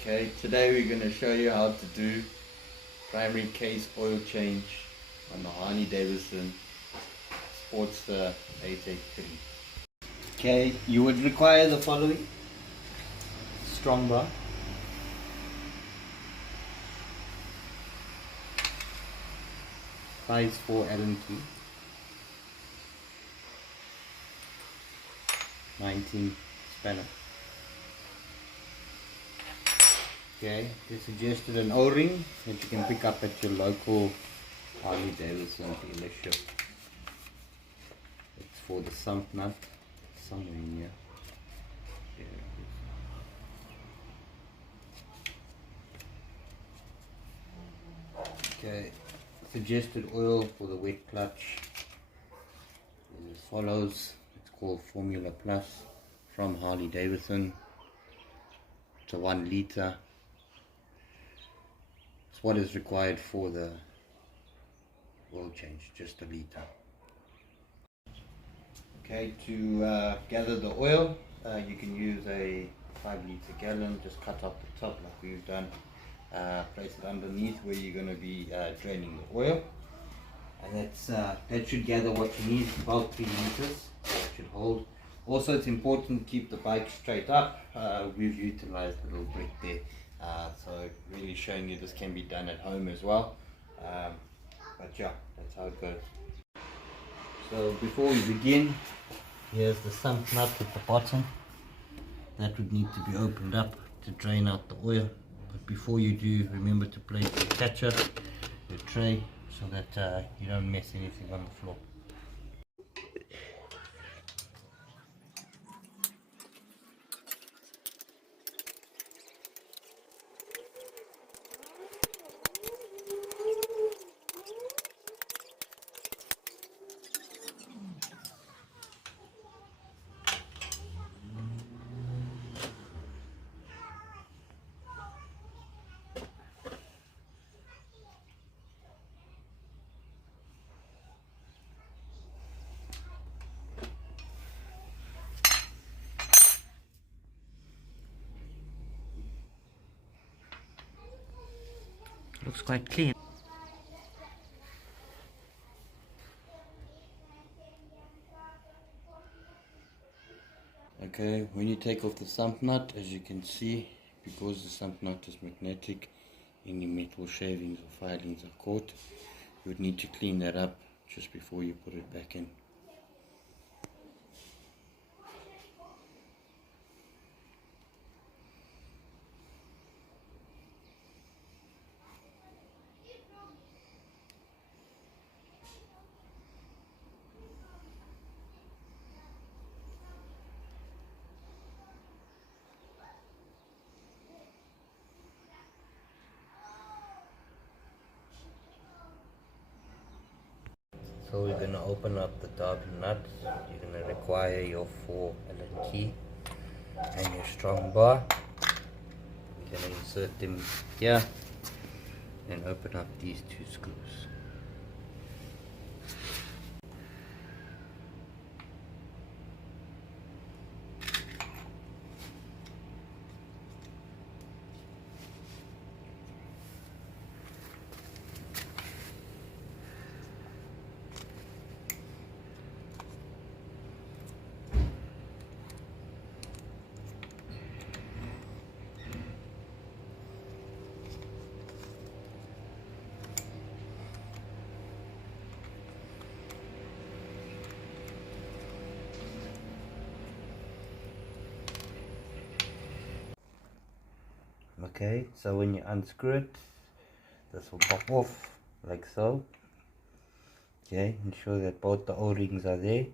Okay, today we're going to show you how to do primary case oil change on the Harley Davidson Sportster 883. Okay, you would require the following: strong bar, size 4 Allen key, 19 spanner. Okay, they suggested an O-ring that you can pick up at your local Harley Davidson dealership. It's for the sump nut, somewhere in here. There it is. Okay, suggested oil for the wet clutch is as follows. It's called Formula Plus from Harley Davidson. It's a 1 liter. It's what is required for the oil change, just a liter. Okay, to gather the oil, you can use a 5 liter gallon. Just cut off the top like we've done. Place it underneath where you're going to be draining the oil, and that should gather what you need, about 3 liters. That should hold. Also, it's important to keep the bike straight up. We've utilized a little brick there, so really showing you this can be done at home as well. But yeah, that's how it goes. So before we begin, here's the sump nut at the bottom. That would need to be opened up to drain out the oil. But before you do, remember to place the catcher, your tray, so that you don't mess anything on the floor. Looks quite clean. Okay, when you take off the sump nut, as you can see, because the sump nut is magnetic, any metal shavings or filings are caught. You would need to clean that up just before you put it back in. So we're going to open up the dog nut. You're going to require your 4 Allen key and your strong bar. We're going to insert them here and open up these 2 screws. Okay, so when you unscrew it, this will pop off like so. Okay, ensure that both the O-rings are there.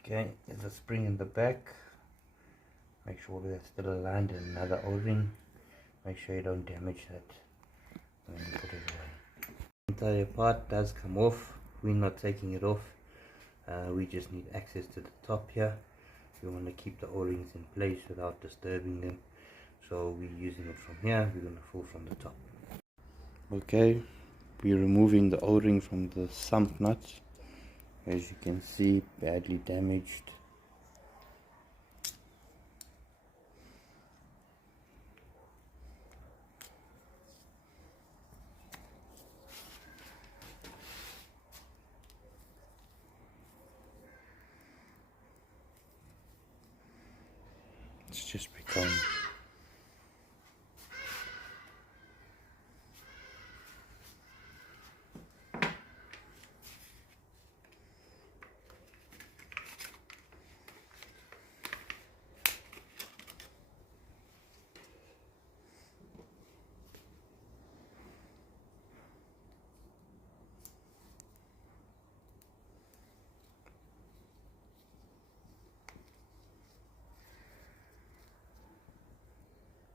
Okay, there's a spring in the back. Make sure that's still aligned, and another O-ring. Make sure you don't damage that when you put it away. The entire part does come off. We're not taking it off. We just need access to the top here. We want to keep the O-rings in place without disturbing them. So we're using it from here. We're going to pull from the top. Okay, we're removing the O-ring from the sump nut. As you can see, badly damaged. It's just become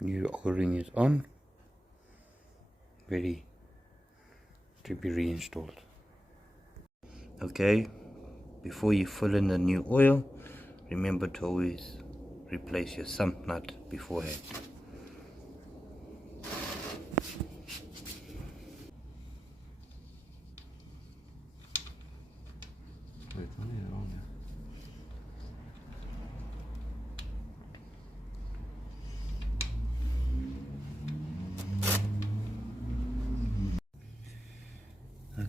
new O-ring is on, ready to be reinstalled. Okay, before you fill in the new oil, remember to always replace your sump nut beforehand.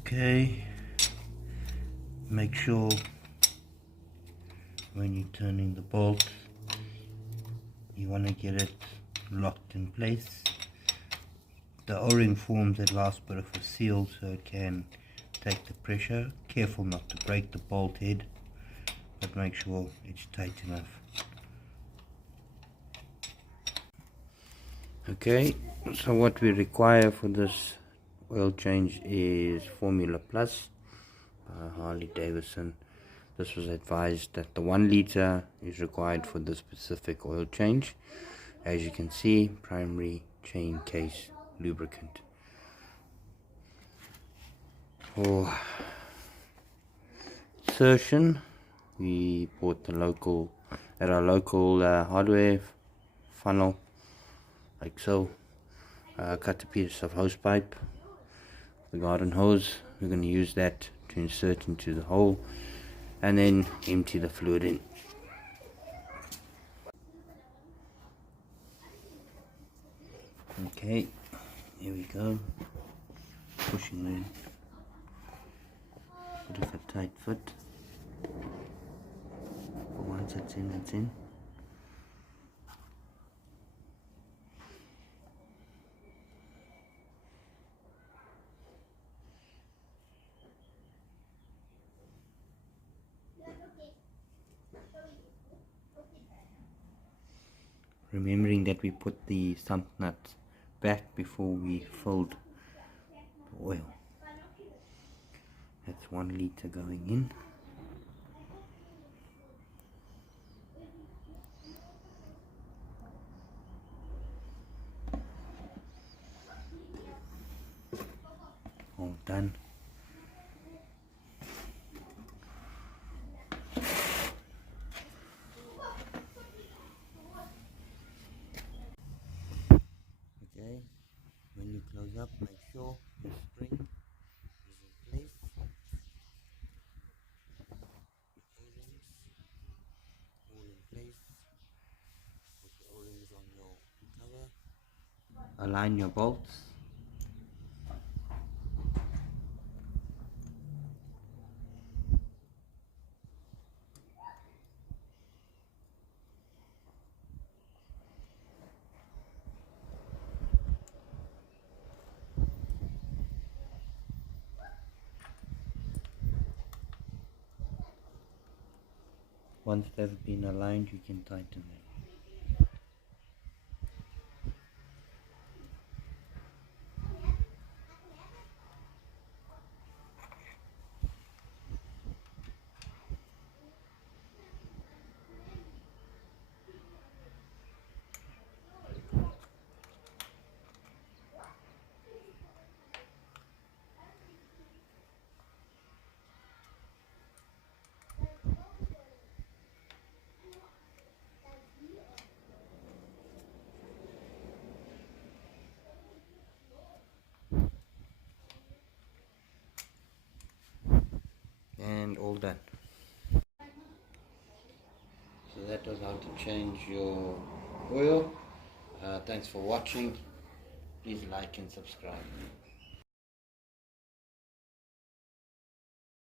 Okay, make sure when you're turning the bolt, you want to get it locked in place. The O-ring forms a last bit of a seal so it can take the pressure. Careful not to break the bolt head, but make sure it's tight enough. Okay, so what we require for this oil change is Formula Plus by Harley Davidson. This was advised that the 1 liter is required for the specific oil change. As you can see, primary chain case lubricant. For insertion, we bought at our local hardware funnel, like so. Cut a piece of hose pipe, the garden hose. We're going to use that to insert into the hole and then empty the fluid in. Okay, here we go, pushing in, bit of a tight fit, but once it's in, it's in. Remembering that we put the sump nut back before we filled the oil. That's 1 liter going in. All done. Okay, when you close up, make sure the spring is in place. O-rings all in place. Put the O-rings on your cover. Align your bolts. Once they've been aligned, you can tighten them. And all done. So that was how to change your oil. Thanks for watching. Please like and subscribe.